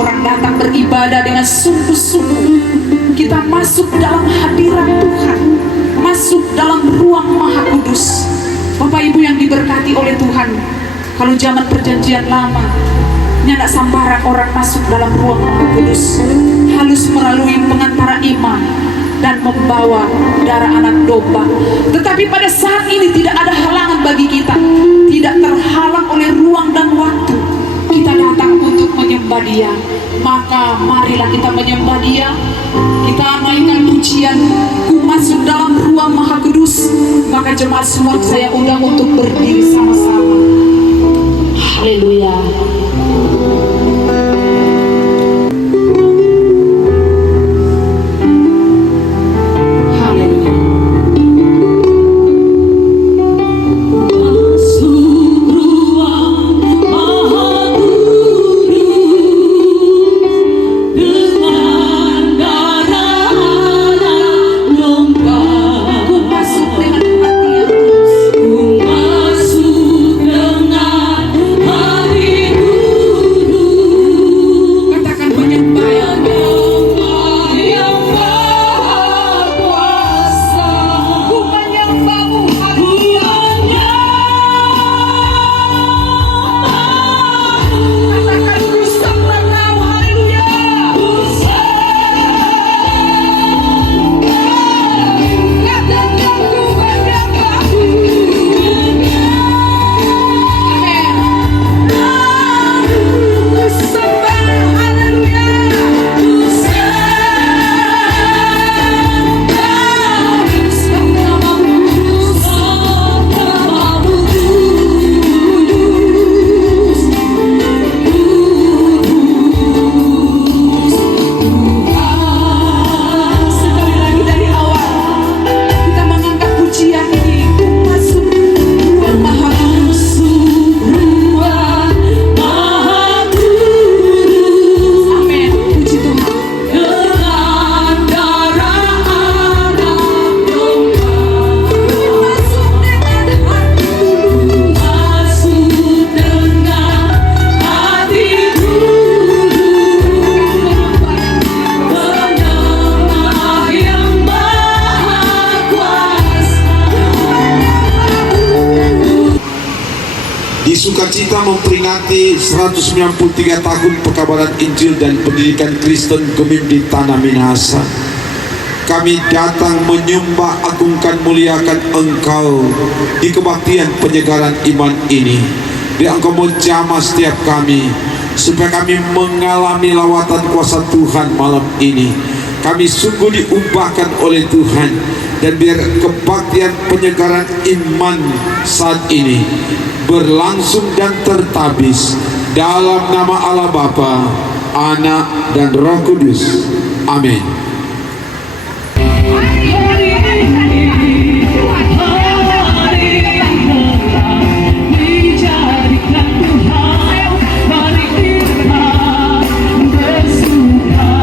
orang datang beribadah dengan sungguh-sungguh, kita masuk dalam hadirat Tuhan, masuk dalam ruang Maha Kudus. Bapak Ibu yang diberkati oleh Tuhan, kalau zaman perjanjian lama, nyadak sambarang orang masuk dalam ruang Maha Kudus harus melalui pengantara imam dan membawa darah anak domba. Tetapi pada saat ini tidak ada halangan bagi kita, tidak terhalang oleh ruang dan waktu. Kita datang untuk menyembah Dia, maka marilah kita menyembah Dia. Kita naikkan pujian, ku masuk dalam ruang Maha Kudus. Maka jemaat semua saya undang untuk berdiri sama-sama. Haleluya. Sukacita memperingati 193 tahun pekabaran Injil dan pendidikan Kristen Gemim di Tanah Minahasa. Kami datang menyembah, agungkan, muliakan Engkau di kebaktian penyegaran iman ini. Biar Engkau menjamah setiap kami, supaya kami mengalami lawatan kuasa Tuhan malam ini. Kami sungguh diubahkan oleh Tuhan, dan biar kebaktian penyegaran iman saat ini berlangsung dan tertabis dalam nama Allah Bapa, Anak, dan Roh Kudus. Amin. Tuhan, mari kita bersuka.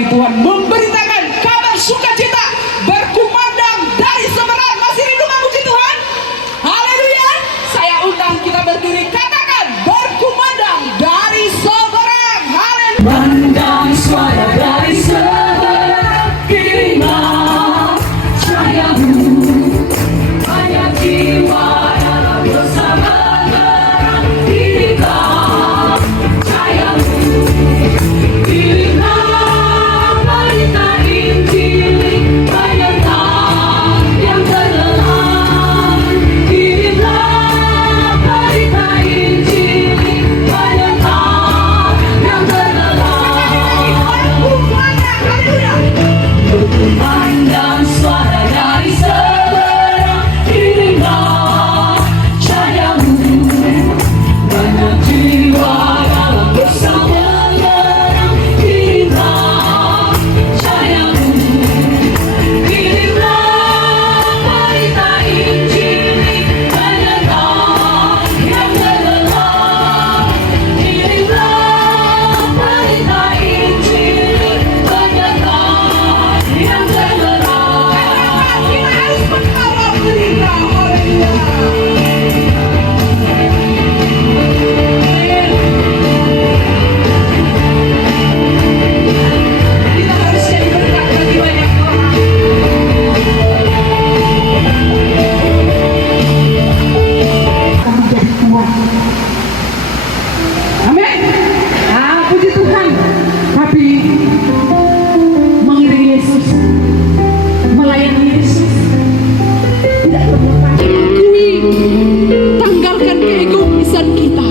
kami Tuhan memberitakan kabar sukacita berkumandang dari seberang. Masih rindu memuji Tuhan? Haleluya. Saya undang kita berdiri, katakan berkumandang dari seberang. Haleluya. Pandang suara dari seberang, kirilah cahayamu, banyak jiwa dalam dosa menerang. Kirilah cahayamu, kirilah berita Injil, banyaklah yang terlelang. Kirilah berita Injil, banyaklah yang berkumandang suara dari seberang, kirilah cahayamu, banyak jiwa dalam dosa menerang. Kirilah cahayamu, kirilah berita Injil, banyaklah yang terlelang. Kirilah berita Injil, banyaklah yang terlelang. Kita harus mengawal berita. Kita harus jadi berkat bagi banyak orang. Kita menjadi Tuhan. Amin. Puji Tuhan. Tapi mengiringi Yesus, melayani Yesus, tidak perlu akui, tanggalkan keegoisan kita.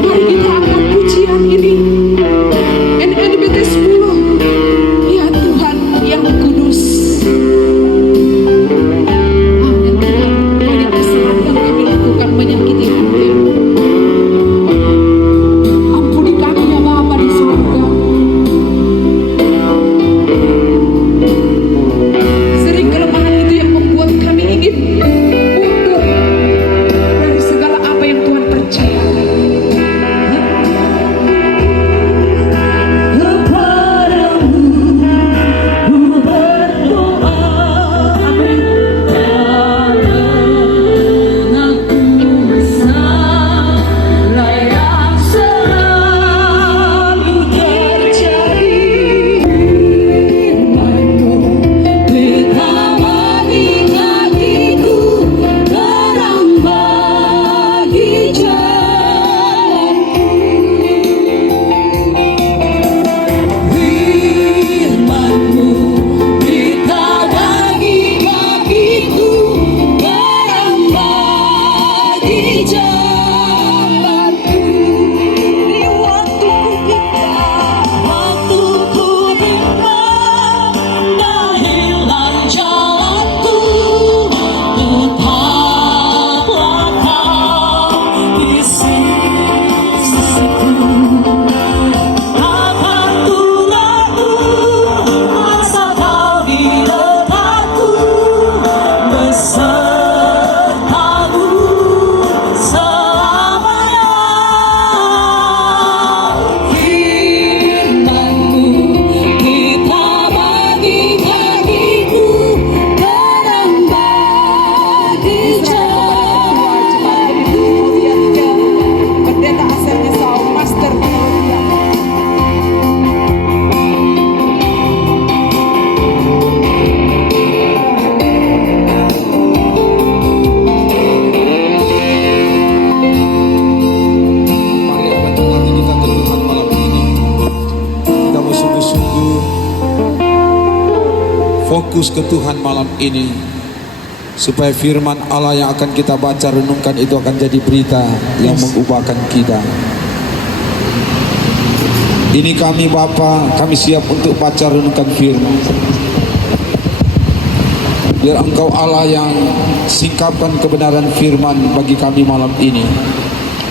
Mari kita angkat pujian ini. NNBT 10. Ya Tuhan yang kudus. Amin Tuhan. Banyak kesalahan yang kami lakukan menyakiti hati. Ampuni kami ya Bapa di surga. Sering kelemahan itu yang membuat kami ingin mundur dari segala apa yang Tuhan percayakan. Kepadamu ku berdoa, dan aku salah yang selalu terjadi. Firman-Mu tetap bagi kakiku, terang bagi jalanku. Firman-Mu berita bagi kakiku, terang bagi jalanku. Di waktuku bimbang dan hilang jalanku, tetaplah Kau di sisiku. Takkan ku ragu, asal Kau di dekatku, besertamu selamanya. Firman-Mu kita bagi kakiku, terang bagi jalanku. Pendeta asalnya Saul, Master Haleluya. Mari angkat hati kita ke Tuhan malam ini. Kita mau sungguh-sungguh fokus ke Tuhan malam ini, supaya firman Allah yang akan kita baca renungkan itu akan jadi berita yang mengubahkan kita. Ini kami Bapa, kami siap untuk baca renungkan firman. Biar Engkau Allah yang singkapkan kebenaran firman bagi kami malam ini,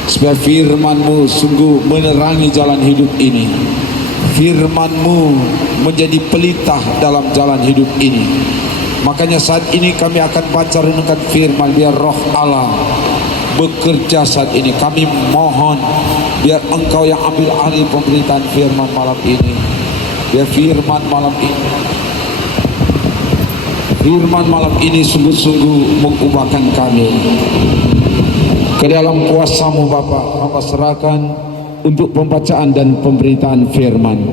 supaya firman-Mu sungguh menerangi jalan hidup ini. Firman-Mu menjadi pelita dalam jalan hidup ini. Makanya saat ini kami akan baca renungkan firman, biar Roh Allah bekerja saat ini. Kami mohon biar Engkau yang ambil alih pemberitaan firman malam ini. Ya firman malam ini sungguh-sungguh mengubahkan kami. Ke dalam kuasa-Mu Bapa, hamba serahkan untuk pembacaan dan pemberitaan firman.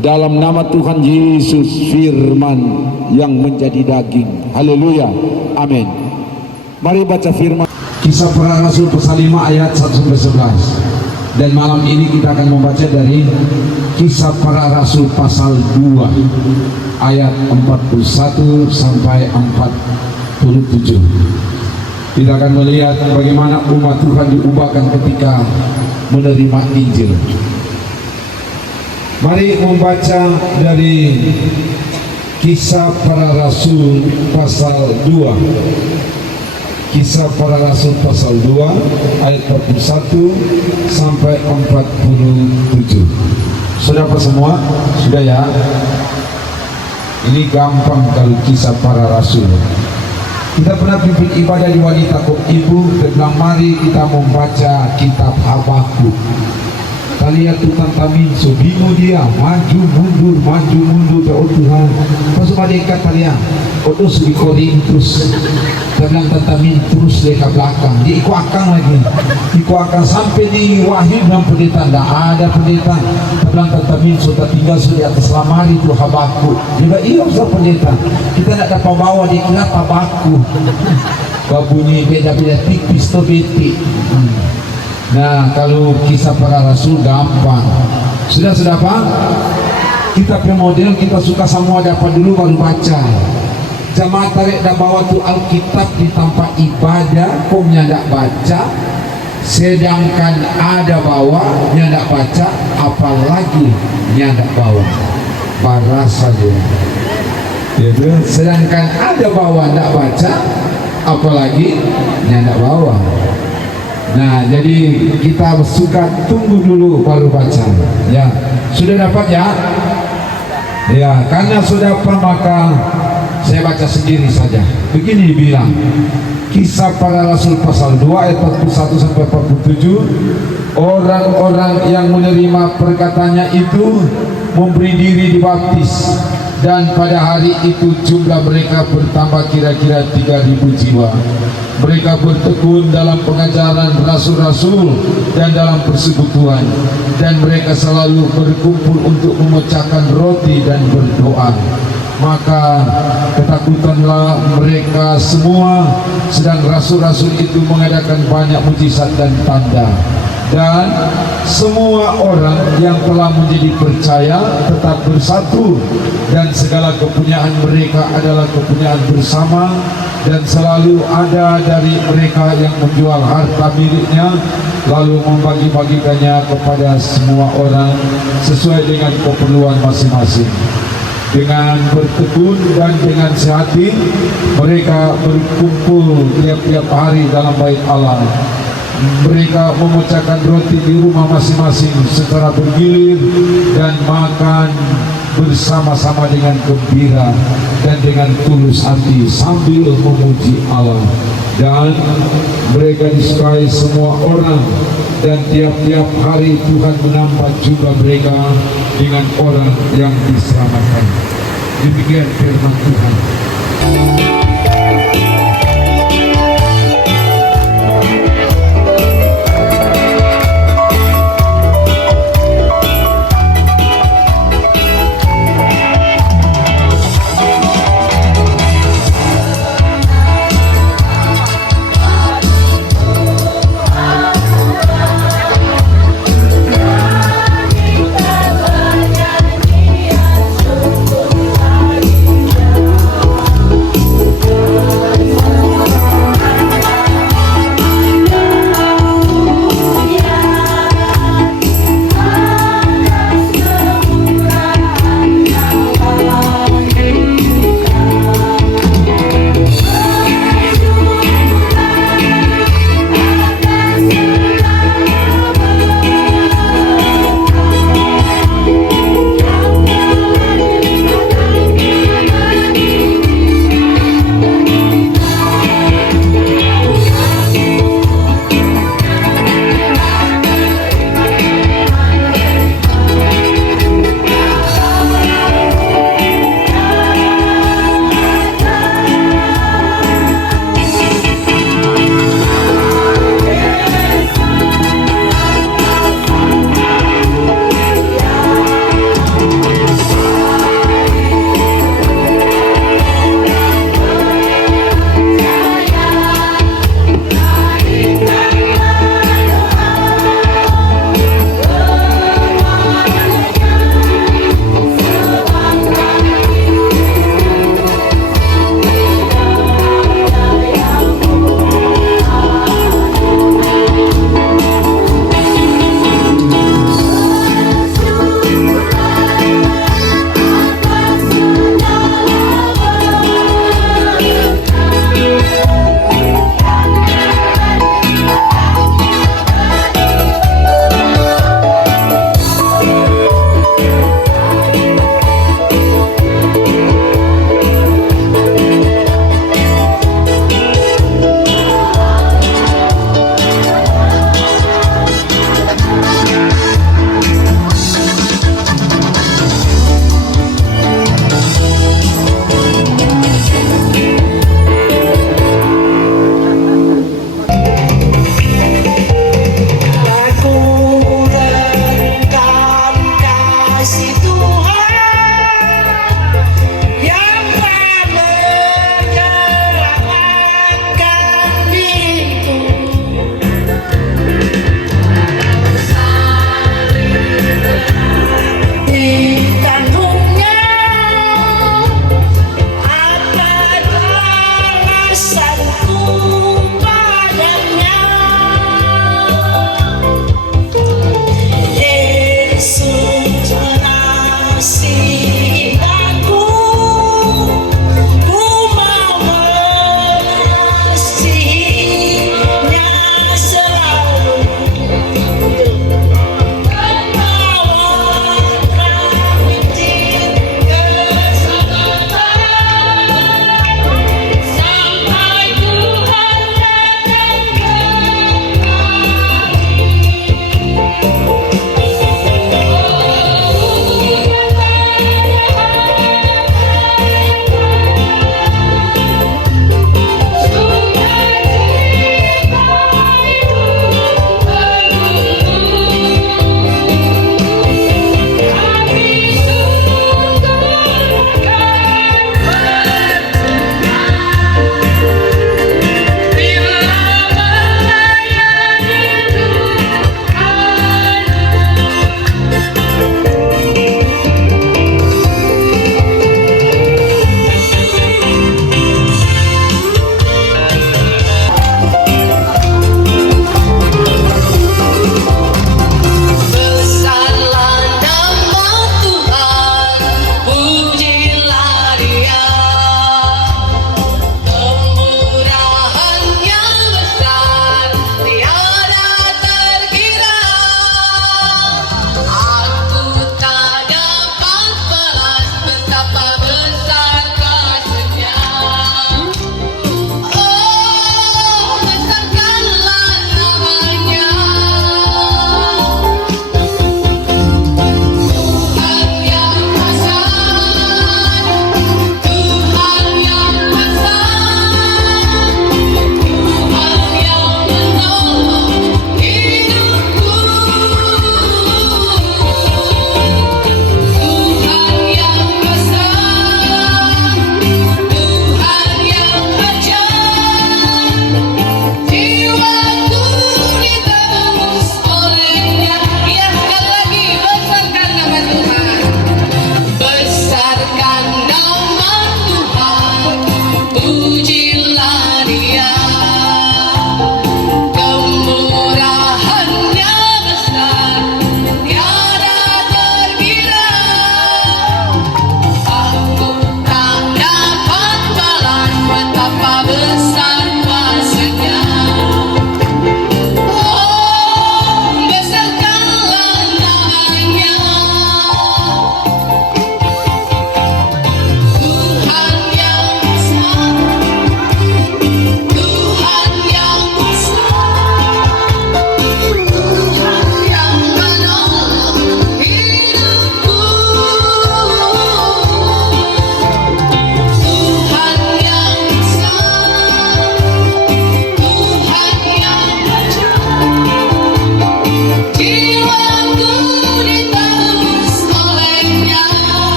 Dalam nama Tuhan Yesus, firman yang menjadi daging. Haleluya. Amin. Mari baca firman. Kisah Para Rasul pasal 5 ayat 1-11. Dan malam ini kita akan membaca dari Kisah Para Rasul pasal 2 ayat 41 sampai 47. Kita akan melihat bagaimana umat Tuhan diubahkan ketika menerima Injil. Mari membaca dari Kisah Para Rasul pasal 2. Kisah Para Rasul pasal 2 ayat 41 sampai 47. Sudah apa semua? Sudah ya? Ini gampang kalau Kisah Para Rasul. Kita pernah pimpin ibadah di wanita ibu dan bilang mari kita membaca kitab Habakuk. Kalian tuh tantaminso, bingung dia, maju mundur oh Tuhan. Pas mereka kalian, odos di Korintus, dia bilang tantamin terus ke belakang, diikuakan lagi, diikuakan sampai di Wahyu dan pendeta, tidak ada pendeta. Dia bilang tantaminso, tak tinggal di atas lamari itu Habakuk. Dia bilang iya usah pendeta, kita tidak dapat bawa dia kira Habakuk. Babunyi beda-beda tipis atau betik. Nah, kalau Kisah Para Rasul gampang. Sudah Pak? Kitab yang model kita suka semua dapat dulu baru baca. Jamaah tarik dah bawa tu Alkitab di tempat ibadah, komnya tidak baca. Sedangkan ada bawa, yang tidak baca, apalagi yang tidak bawa. Parah saja. Sedangkan ada bawa tidak baca, apalagi yang tidak bawa. Nah, jadi kita suka tunggu dulu baru baca. Ya, sudah dapat ya? Ya, karena sudah dapat maka saya baca sendiri saja. Begini dibilang, Kisah Para Rasul pasal 2 ayat 41 sampai 47. Orang-orang yang menerima perkataannya itu memberi diri dibaptis, dan pada hari itu jumlah mereka bertambah kira-kira 3.000 jiwa. Mereka bertekun dalam pengajaran rasul-rasul dan dalam persekutuan, dan mereka selalu berkumpul untuk memecahkan roti dan berdoa. Maka ketakutanlah mereka semua, sedang rasul-rasul itu mengadakan banyak mujizat dan tanda. Dan semua orang yang telah menjadi percaya tetap bersatu, dan segala kepunyaan mereka adalah kepunyaan bersama. Dan selalu ada dari mereka yang menjual harta miliknya lalu membagi-bagikannya kepada semua orang sesuai dengan keperluan masing-masing. Dengan bertekun dan dengan sehati mereka berkumpul tiap-tiap hari dalam bait Allah. Mereka memecahkan roti di rumah masing-masing secara bergilir dan makan bersama-sama dengan gembira dan dengan tulus hati sambil memuji Allah. Dan mereka disukai semua orang, dan tiap-tiap hari Tuhan menambah jumlah mereka dengan orang yang diselamatkan. Demikian firman Tuhan.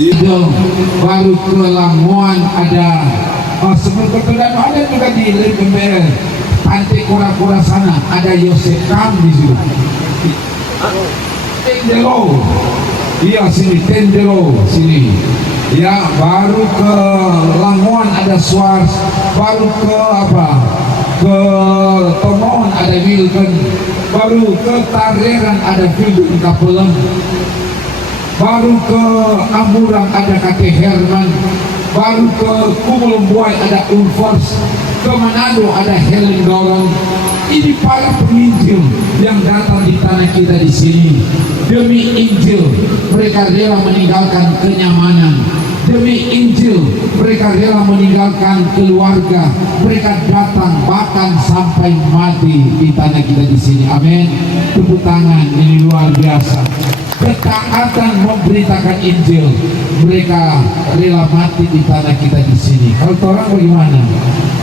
Itu baru ke Lamongan ada sebelum ke Danau ada juga di Lembeh Pantai Kura-Kura sana ada Yosef Kam di situ. Tendelo, iya sini Tendelo sini. Ya baru ke Lamongan ada Swars, baru ke apa? Ke Tomohon ada Wilken, baru ke Tareran ada Wilken Kapelem. Baru ke Amurang ada kakek Herman, baru ke Kumulumbuai ada Ulfors, ke Manado ada Helen Dorong. Ini para penginjil yang datang di tanah kita di sini. Demi Injil mereka rela meninggalkan kenyamanan. Demi Injil mereka rela meninggalkan keluarga. Mereka datang bahkan sampai mati di tanah kita di sini. Amin. Tepuk tangan, ini luar biasa. Ketaatan memberitakan Injil, mereka rela mati di tanah kita di sini. Kalau orang bagaimana?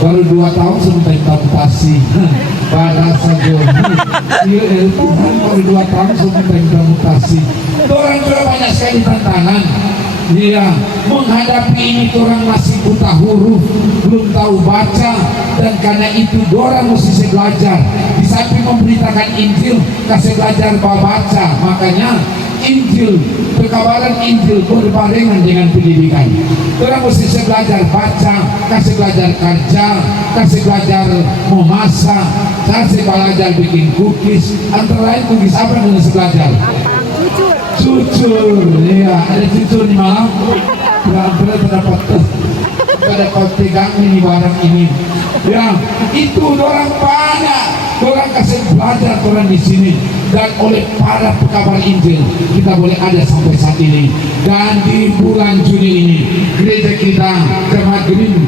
Baru 2 tahun sebentar implementasi. Bahasa Tuhan baru 2 tahun sebentar implementasi. Orang juga banyak sekali tantangan. Iya, menghadapi ini orang masih buta huruf, belum tahu baca, dan karena itu orang mesti belajar. Di samping memberitakan Injil, kasih belajar baca. Makanya Injil, pekabaran Injil berbarengan dengan pendidikan. Orang mesti belajar baca, kasih belajar kerja, kasih belajar memasak, kasih belajar bikin cookies. Antara lain cookies apa yang mesti belajar? Cucur, iya ada cucur di malam. Benar-benar terdapat tegang ini barang ini. Ya itu orang banyak, orang kasih belajar orang di sini, dan oleh para pekabar Injil kita boleh ada sampai saat ini. Dan di bulan Juni ini gereja kita Jemaat Green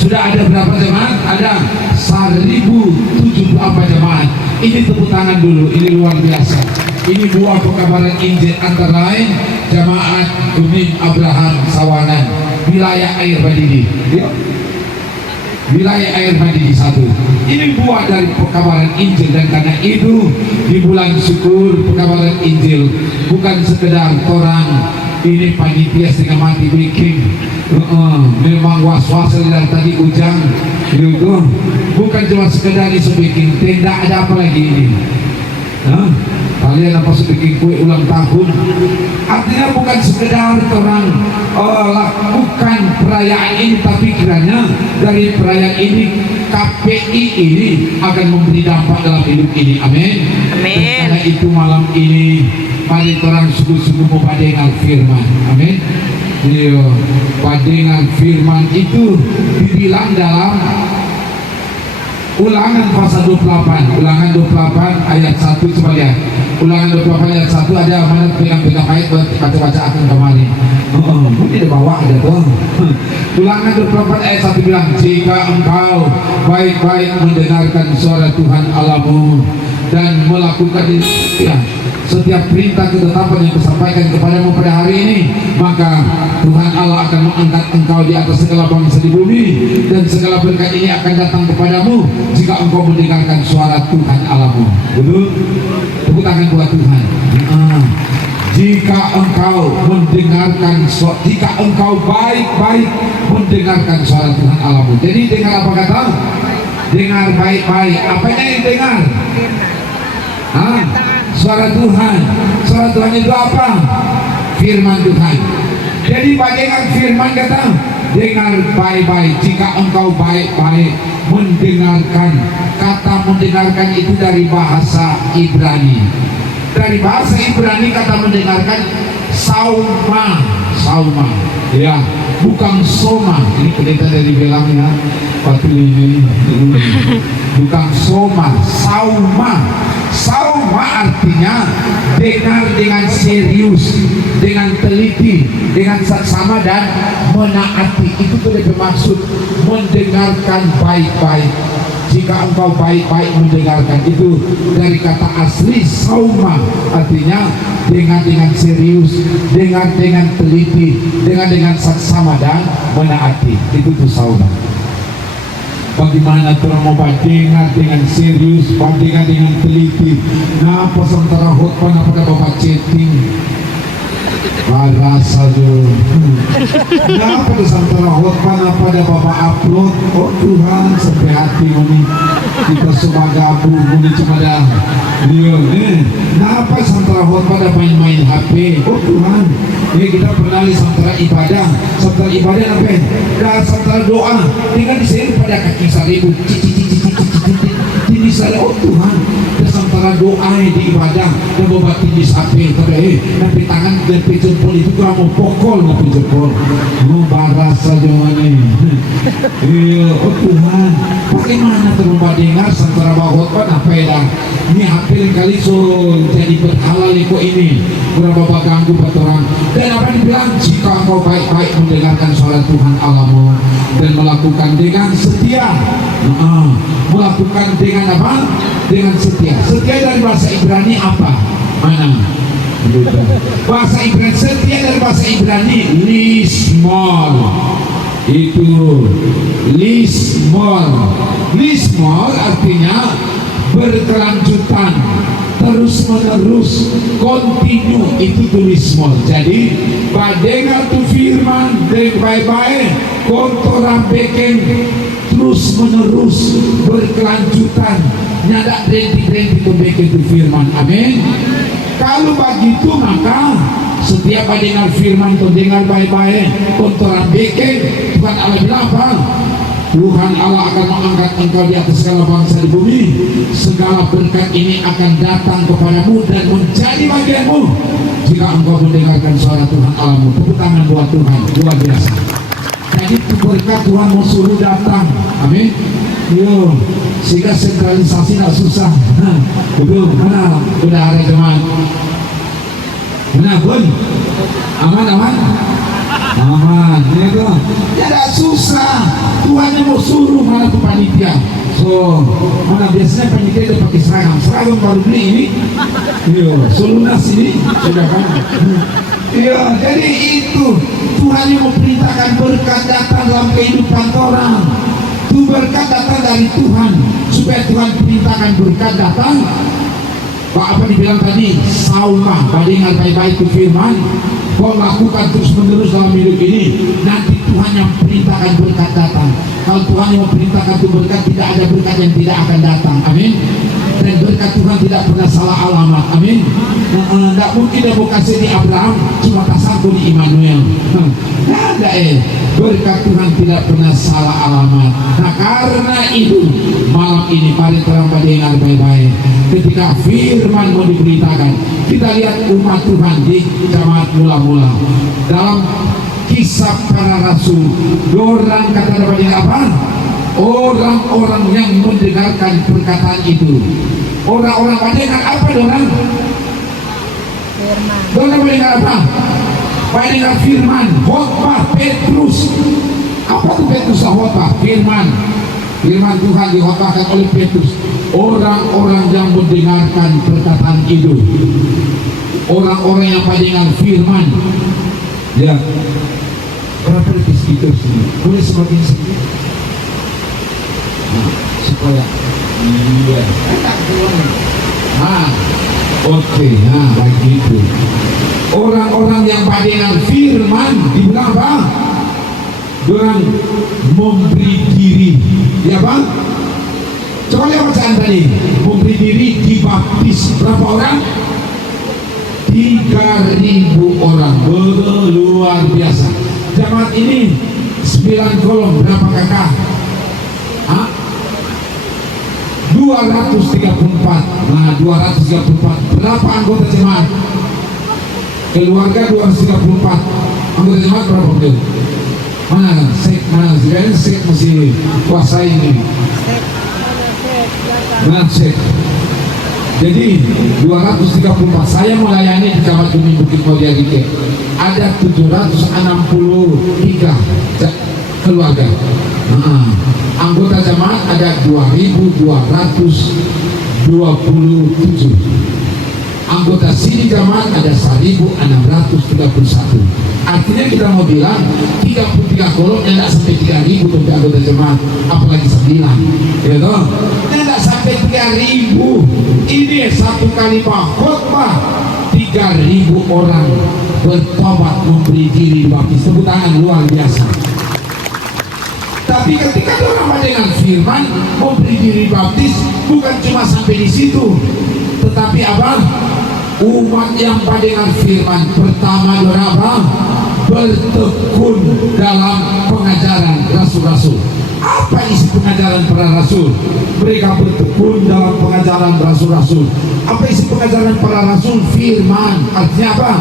sudah ada berapa jemaat? Ada 1074 jemaat. Ini tepuk tangan dulu, ini luar biasa. Ini buah pekabaran Injil antara lain Jemaat Gumim Abraham Sawangan, wilayah Air Madidi. Ya. Wilayah Air Madidi 1. Ini buah dari pekabaran Injil, dan karena itu di bulan syukur pekabaran Injil bukan sekedar orang ini panitia setengah mati bikin memang was-was dari tadi ujang gitu. Bukan cuma sekedar isu bikin tenda, ada apa lagi ini? Kalian apa bikin kue ulang tahun? Artinya bukan sekedar orang lakukan perayaan ini, tapi kiranya dari perayaan ini KPI ini akan memberi dampak dalam hidup ini. Amin. Amin. Karena itu malam ini mari orang sungguh-sungguh membadengan firman. Amin. Iya, badengan firman itu dibilang dalam Ulangan pasal 28, Ulangan 28 ayat 1, coba lihat. Ulangan 28 ayat 1 ada mana pegang-pegang ayat buat baca-baca akan kemarin. Mungkin di bawah ada tuh. Ulangan 28 ayat 1 bilang, jika engkau baik-baik mendengarkan suara Tuhan Allahmu dan melakukan ya, setiap perintah ketetapan yang disampaikan kepadamu pada hari ini, maka Tuhan Allah akan mengangkat engkau di atas segala bangsa di bumi, dan segala berkat ini akan datang kepadamu jika engkau mendengarkan suara Tuhan Allahmu. Betul? Tepuk tangan buat Tuhan. Jika engkau mendengarkan, jika engkau baik-baik mendengarkan suara Tuhan Allahmu. Jadi dengar apa kata? Dengar baik-baik. Apanya yang dengar? Suara Tuhan. Suara Tuhan itu apa? Firman Tuhan. Jadi bagian firman kata, dengar baik-baik. Jika engkau baik-baik mendengarkan. Kata mendengarkan itu dari bahasa Ibrani. Dari bahasa Ibrani kata mendengarkan sauma, sauma. Ya, bukan soma. Ini pendeta dari belangnya. Patu ini. Bukan soma, sauma. Sauma artinya dengar dengan serius, dengan teliti, dengan saksama dan menaati. Itu bermaksud mendengarkan baik-baik. Jika engkau baik-baik mendengarkan, itu dari kata asli sauma, artinya dengar dengan serius, dengar dengan teliti, dengan saksama dan menaati. Itu tuh sauma. Bagaimana orang mau dengar dengan serius, dengar dengan teliti. Nah, pas antara hotpan apa bapak chatting? Barasa jo. Nah pada santara khotbah pada bapak upload. Oh Tuhan sampai hati ini kita semua gabung ini cuma dah. Dia nah apa santara khotbah pada main-main HP. Oh Tuhan, ini kita pernah santara ibadah. Santara ibadah apa? Dah santara doa. Tinggal di sini pada kaki seribu. Ini saya oh Tuhan. Antara doa di ibadah dan membatin di samping nanti tangan dan jempol itu kurang mau pokol mau jempol mau baras saja ini iya oh Tuhan bagaimana terumba dengar antara bahwa apa ya ini hampir kali so jadi berhalal kok ini kurang bapak ganggu buat orang dan apa dibilang jika engkau baik-baik mendengarkan suara Tuhan Allahmu dan melakukan dengan setia melakukan dengan apa? Dengan setia. Setia dari bahasa Ibrani apa? Mana? Bahasa Ibrani setia dari bahasa Ibrani lismol. Itu lismol. Lismol artinya berkelanjutan, terus menerus, kontinu itu tulismol. Jadi badengar tu firman dek baik-baik kontora beken terus menerus berkelanjutan nyadak renti-renti kebaikan itu firman. Amin. Kalau begitu maka setiap dengar firman kau dengar baik-baik kontoran beken Tuhan Allah bilang apa? Tuhan Allah akan mengangkat engkau di atas segala bangsa di bumi. Segala berkat ini akan datang kepadamu dan menjadi bagianmu jika engkau mendengarkan suara Tuhan Allahmu. Tepuk tangan buat Tuhan, luar biasa. Jadi berkat Tuhan mau suruh datang. Amin. Yo, sehingga sentralisasi tidak susah. Betul, mana udah ada teman? Mana pun? Aman. Itu tidak susah. Tuhan yang mau suruh mana tuh panitia. So, mana biasanya panitia itu pakai seragam baru beli ini. Yo, solunas ini sudah kan? Iya, jadi itu Tuhan yang memperintahkan berkat datang dalam kehidupan orang. Itu berkat datang dari Tuhan supaya Tuhan perintahkan berkat datang. Apa dibilang tadi? Saulah, bandingan baik-baik itu firman. Kau lakukan terus menerus dalam hidup ini. Nanti Tuhan yang perintahkan berkat datang. Kalau Tuhan yang memperintahkan itu berkat, tidak ada berkat yang tidak akan datang. Amin. Dan berkat Tuhan tidak pernah salah alamat. Amin. Tidak mungkin dia mau kasih di Abraham cuma kasangku di Immanuel. Tidak ada berkat Tuhan tidak pernah salah alamat. Nah karena itu malam ini mari terang dengar baik-baik. Ketika firman mau diberitakan, kita lihat umat Tuhan di jamaat mula-mula dalam kisah para rasul. Orang kata dapat apa? Orang-orang yang mendengarkan perkataan itu. Orang-orang mendengar apa orang? Orang mendengar apa? Mendengar firman. Khotbah Petrus. Apa itu Petrus khotbah? Firman. Firman Tuhan dikhotbahkan oleh Petrus. Orang-orang yang mendengarkan perkataan itu. Orang-orang yang mendengar firman. Ya. Berapa detik itu sini? Boleh semakin sedikit. Supaya iya oke, begitu orang-orang yang mendengar firman dibilang apa? Orang memberi diri ya bang? Coba lihat bacaan tadi memberi diri dibaptis berapa orang? 3.000 orang. Luar biasa. Jemaat ini 9 kolom berapa kakak? 234. Nah 234 berapa anggota jemaat? Keluarga 234. Anggota jemaat berapa beliau? Mana sek masih kuasa ini. Mana sek? Jadi 234 saya melayani di Camat Gunung Bukit Mulia Gite. Ada 763 keluarga. Anggota jemaat ada 2.227. Anggota sini jemaat ada 1.631. Artinya kita mau bilang 33 kolom yang tidak sampai 3.000 untuk anggota jemaat, apalagi 9. Ya toh? Tidak sampai 3.000. Ini satu kali khotbah 3.000 orang bertobat, memberi diri baptis. Tepuk tangan luar biasa. Tapi ketika orang dengan firman memberi diri baptis, bukan cuma sampai di situ, tetapi apa? Umat yang dengan firman pertama apa? Bertekun dalam pengajaran rasul-rasul. Apa isi pengajaran para rasul? Mereka bertekun dalam pengajaran rasul-rasul. Apa isi pengajaran para rasul? Firman. Artinya apa?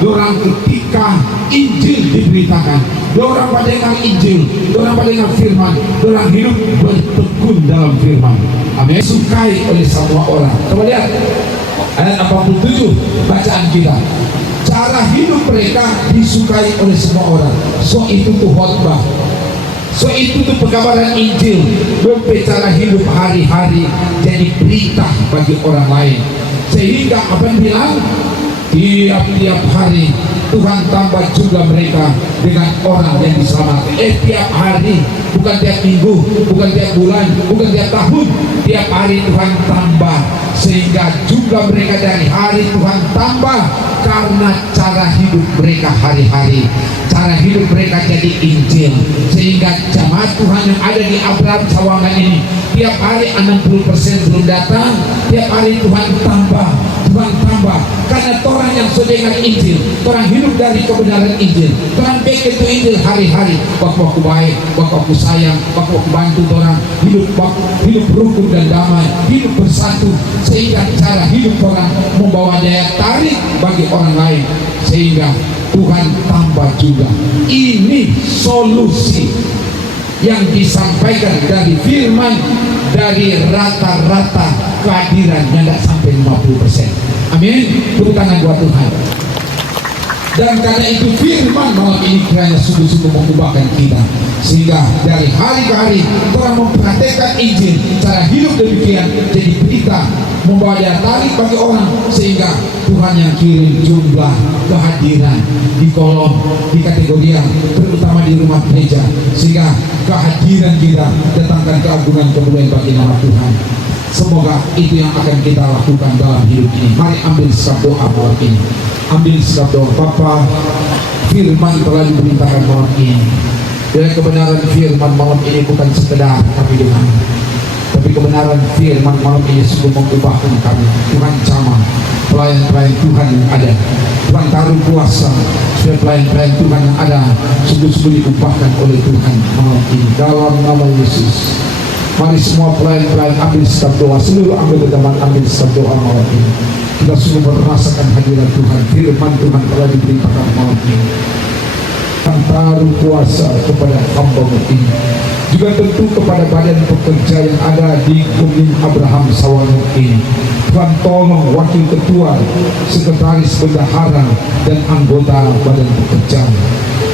Orang ketika Injil diberitakan, orang pada dengar Injil, orang pada dengar firman, orang hidup bertekun dalam firman. Amin. Sukai oleh semua orang. Coba lihat ayat 87 bacaan kita. Cara hidup mereka disukai oleh semua orang. So itu tuh khotbah. So itu tuh pekabaran Injil. Dompet cara hidup hari-hari jadi berita bagi orang lain. Sehingga apa yang bilang? Tiap-tiap hari Tuhan tambah juga mereka dengan orang yang diselamatkan. Tiap hari, bukan tiap minggu, bukan tiap bulan, bukan tiap tahun. Tiap hari Tuhan tambah, sehingga juga mereka dari hari Tuhan tambah karena cara hidup mereka hari-hari. Cara hidup mereka jadi Injil, sehingga jemaat Tuhan yang ada di Abraham Sawangan ini tiap hari 60% belum datang. Tiap hari Tuhan tambah, Tuhan tambah, karena orang yang sudah dengar Injil, orang hidup dari kebenaran Injil, orang bikin itu Injil hari-hari. Waktu aku baik, waktu aku sayang, waktu aku bantu orang hidup rukun dan damai, hidup bersatu, sehingga cara hidup orang membawa daya tarik bagi orang lain, sehingga Tuhan tambah juga. Ini solusi yang disampaikan dari firman, dari rata-rata kehadiran yang tidak sampai 50%. Amin. Tepuk tangan buat Tuhan. Dan karena itu firman malam ini kiranya sungguh-sungguh mengubahkan kita, sehingga dari hari ke hari orang memperhatikan Injil, cara hidup demikian jadi berita, membawa daya tarik bagi orang, sehingga Tuhan yang kirim jumlah kehadiran di kolom, di kategori, terutama di rumah gereja, sehingga kehadiran kita datangkan keagungan kemuliaan bagi nama Tuhan. Semoga itu yang akan kita lakukan dalam hidup ini. Mari ambil sikap doa malam ini. Ambil sikap doa. Bapa, firman telah diberitakan malam ini. Dan kebenaran firman malam ini bukan sekedar kami dengar, tapi kebenaran firman malam ini sungguh mengubahkan kami. Tuhan jamah pelayan-pelayan Tuhan yang ada. Tuhan taruh kuasa supaya pelayan-pelayan Tuhan yang ada sungguh-sungguh diubahkan oleh Tuhan malam ini. Dalam nama Yesus. Mari semua pelayan-pelayan ambil sikap doa. Seluruh ambil teman ambil sikap doa malam ini. Kita sungguh merasakan hadirat Tuhan. Firman Tuhan telah diberitakan malam ini. Tuhan taruh kuasa kepada hamba ini, juga tentu kepada badan pekerja yang ada di Komim Abraham Sawangan ini. Tuhan tolong wakil ketua, sekretaris bendahara, dan anggota badan pekerja.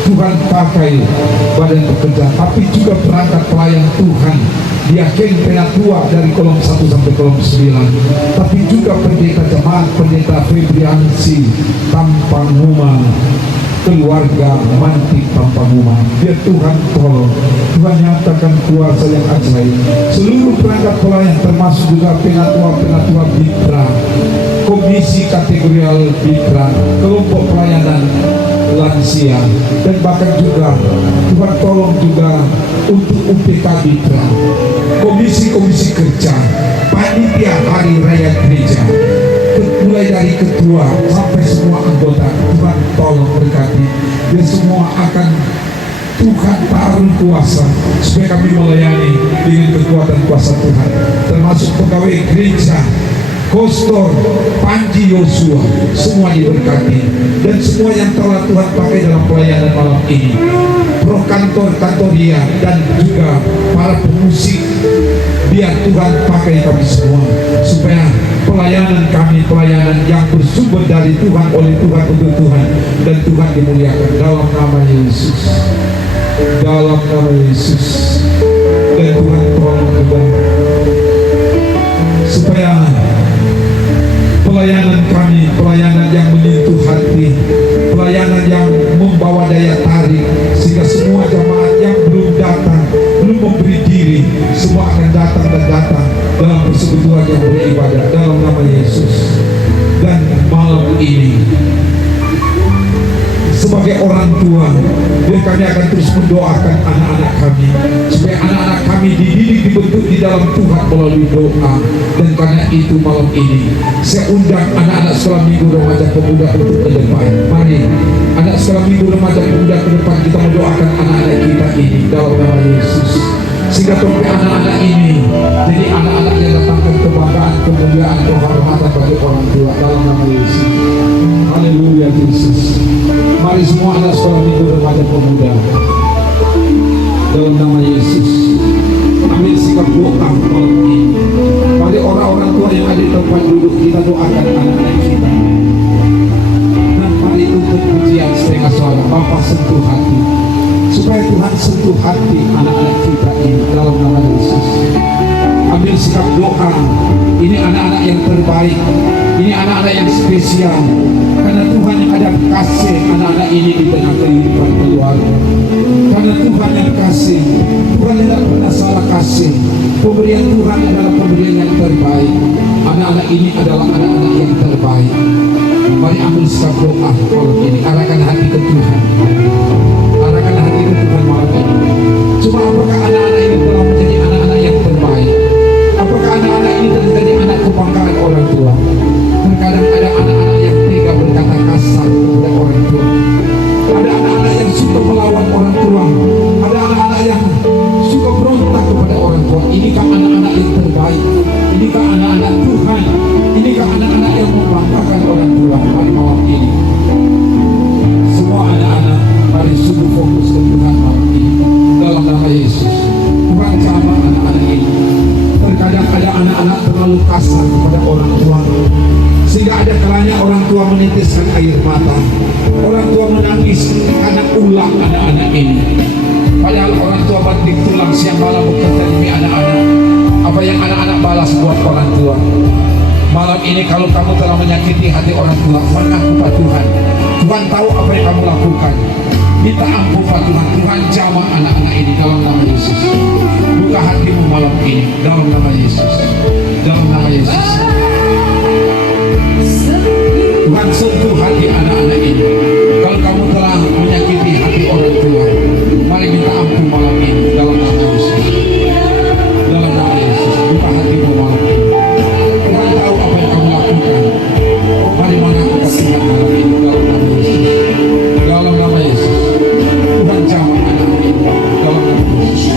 Tuhan pakai badan pekerja, tapi juga perangkat pelayan Tuhan, diaken penatua dari kolom 1 sampai kolom 9, tapi juga pendeta jemaat, pendeta Febriansi Tampanguma, keluarga Mantik Tampanguma. Biar Tuhan tolong, Tuhan nyatakan kuasa yang ajaib. Seluruh perangkat pelayan termasuk juga penatua Bikra, komisi kategorial Bikra, kelompok pelayanan lansia, dan bahkan juga Tuhan tolong juga untuk UPK Bikra, komisi-komisi kerja, panitia hari raya gereja, mulai dari ketua sampai semua anggota. Tuhan tolong berkati, dan semua akan Tuhan taruh kuasa supaya kami melayani dengan kekuatan kuasa Tuhan, termasuk pegawai gereja, Kostor, Panji Yosua, semua diberkati, dan semua yang telah Tuhan pakai dalam pelayanan malam ini, pro kantor-kantoria, dan juga para pemusik. Biar Tuhan pakai kami semua, supaya pelayanan kami, pelayanan yang bersumber dari Tuhan, oleh Tuhan, untuk Tuhan, dan Tuhan dimuliakan dalam nama Yesus. Dalam nama Yesus. Dan Tuhan tolong juga supaya pelayanan kami, pelayanan yang menyentuh hati, pelayanan yang membawa daya tarik, sehingga semua jemaat yang belum datang, belum memberi diri, semua akan datang dan datang dalam persekutuan yang beribadah dalam nama Yesus. Dan malam ini sebagai orang tua, biar kami akan terus mendoakan anak-anak kami, supaya anak-anak kami dididik, dibentuk di dalam Tuhan melalui doa. Dan karena itu malam ini saya undang anak-anak sekolah minggu remaja pemuda untuk ke depan. Mari anak sekolah minggu remaja pemuda ke depan, kita mendoakan anak-anak kita ini dalam nama Yesus, sehingga sampai anak-anak ini jadi anak-anak yang datangkan kebanggaan, kemuliaan, kehormatan bagi orang tua dalam nama Yesus. Haleluya Yesus. Mari semua anak sekolah minggu remaja pemuda dalam nama Yesus ambil sikap doa malam ini. Mari orang-orang tua yang ada di tempat duduk, kita doakan anak-anak kita. Dan mari untuk pujian setengah suara, Bapa sentuh hati, supaya Tuhan sentuh hati anak-anak kita ini dalam nama Yesus. Ambil sikap doa. Ini anak-anak yang terbaik, ini anak-anak yang spesial, karena Tuhan yang ada kasih anak-anak ini di tengah kehidupan keluarga. Karena Tuhan yang kasih, Tuhan yang tidak pernah salah kasih. Pemberian Tuhan adalah pemberian yang terbaik. Anak-anak ini adalah anak-anak yang terbaik. Mari ambil sikap doa malam ini, arahkan hati ke Tuhan, arahkan hati ke Tuhan malam ini. Cuma apakah anak-anak ini telah menjadi anak-anak yang terbaik? Apakah anak-anak ini telah menjadi anak kebanggaan orang tua? Terkadang ada anak-anak yang tega berkata kasar kepada orang tua. Ada anak-anak yang suka melawan orang tua. Ada anak-anak yang suka berontak kepada orang tua. Inikah anak-anak yang terbaik? Inikah anak-anak Tuhan? Inikah anak-anak yang membanggakan orang tua? Mari malam ini semua anak-anak, mari sungguh fokus ke Tuhan malam ini dalam nama Yesus. Tuhan sama anak-anak ini. Terkadang ada anak-anak terlalu kasar kepada orang tua, sehingga ada kalanya orang tua menitiskan air mata, orang tua menangis karena ulah anak-anak ini. Padahal orang tua banting tulang siang malam bekerja demi anak-anak. Apa yang anak-anak balas buat orang tua? Malam ini kalau kamu telah menyakiti hati orang tua, mengaku pada Tuhan. Tuhan tahu apa yang kamu lakukan. Minta ampun pada Tuhan. Tuhan jamah anak-anak ini dalam nama Yesus. Buka hatimu malam ini dalam nama Yesus. Dalam nama Yesus. Tuhan sentuh hati anak-anak ini. Kalau kamu telah menyakiti hati orang tua, mari minta ampun malam ini dalam nama Yesus. Dalam nama Yesus. Buka hatimu malam ini. Tuhan tahu apa yang kamu lakukan. Mari mengaku pada Tuhan malam ini dalam nama Yesus. Dalam nama Yesus. Tuhan jamah anak-anak ini dalam nama Yesus.